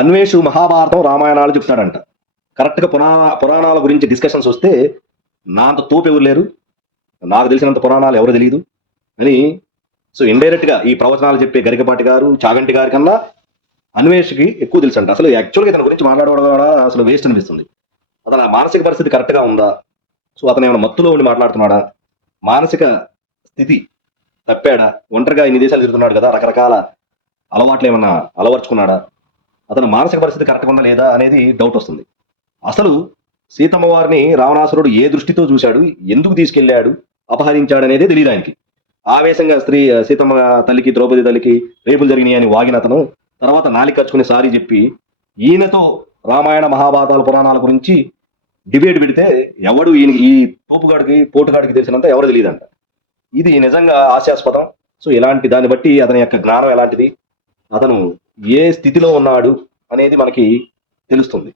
అన్వేషు మహాభారతం రామాయణాలు చెప్తాడంట. కరెక్ట్గా పురాణాల గురించి డిస్కషన్స్ వస్తే నా అంత తోపు ఎవరు లేరు, నాకు తెలిసినంత పురాణాలు ఎవరు తెలియదు అని. సో ఇండైరెక్ట్ గా ఈ ప్రవచనాలు చెప్పే గరికపాటి గారు, చాగంటి గారి కన్నా అన్వేష్కి ఎక్కువ తెలుసు అంట. అసలు యాక్చువల్గా ఇతని గురించి మాట్లాడడం కూడా అసలు వేస్ట్ అనిపిస్తుంది. అతని మానసిక పరిస్థితి కరెక్ట్ గా ఉందా? సో అతను ఏమైనా మత్తులో ఉండి మాట్లాడుతున్నాడా? మానసిక స్థితి తప్పాడా? ఒంటరిగా ఇన్ని దేశాలు తిరుగుతున్నాడు కదా, రకరకాల అలవాట్లు ఏమన్నా అలవర్చుకున్నాడా? అతను మానసిక పరిస్థితి కరెక్ట్గా ఉందా లేదా అనేది డౌట్ వస్తుంది. అసలు సీతమ్మ వారిని రావణాసురుడు ఏ దృష్టితో చూశాడు, ఎందుకు తీసుకెళ్లాడు, అపహరించాడు అనేది తెలియదు ఆయనకి. ఆవేశంగా సీతమ్మ తల్లికి, ద్రౌపది తల్లికి రేపులు జరిగినాయి అని వాగిన అతను తర్వాత నాలి ఖర్చుకుని సారీ చెప్పి ఈయనతో రామాయణ మహాభారతాల పురాణాల గురించి డిబేట్ పెడితే ఎవడు ఈ తోపుగాడికి పోటుగాడికి తెలిసినంత ఎవరు తెలియదంట. ఇది నిజంగా హాస్యాస్పదం. సో ఇలాంటి దాన్ని బట్టి అతని యొక్క జ్ఞానం ఎలాంటిది, అతను ఏ స్థితిలో ఉన్నాడు అనేది మనకి తెలుస్తుంది.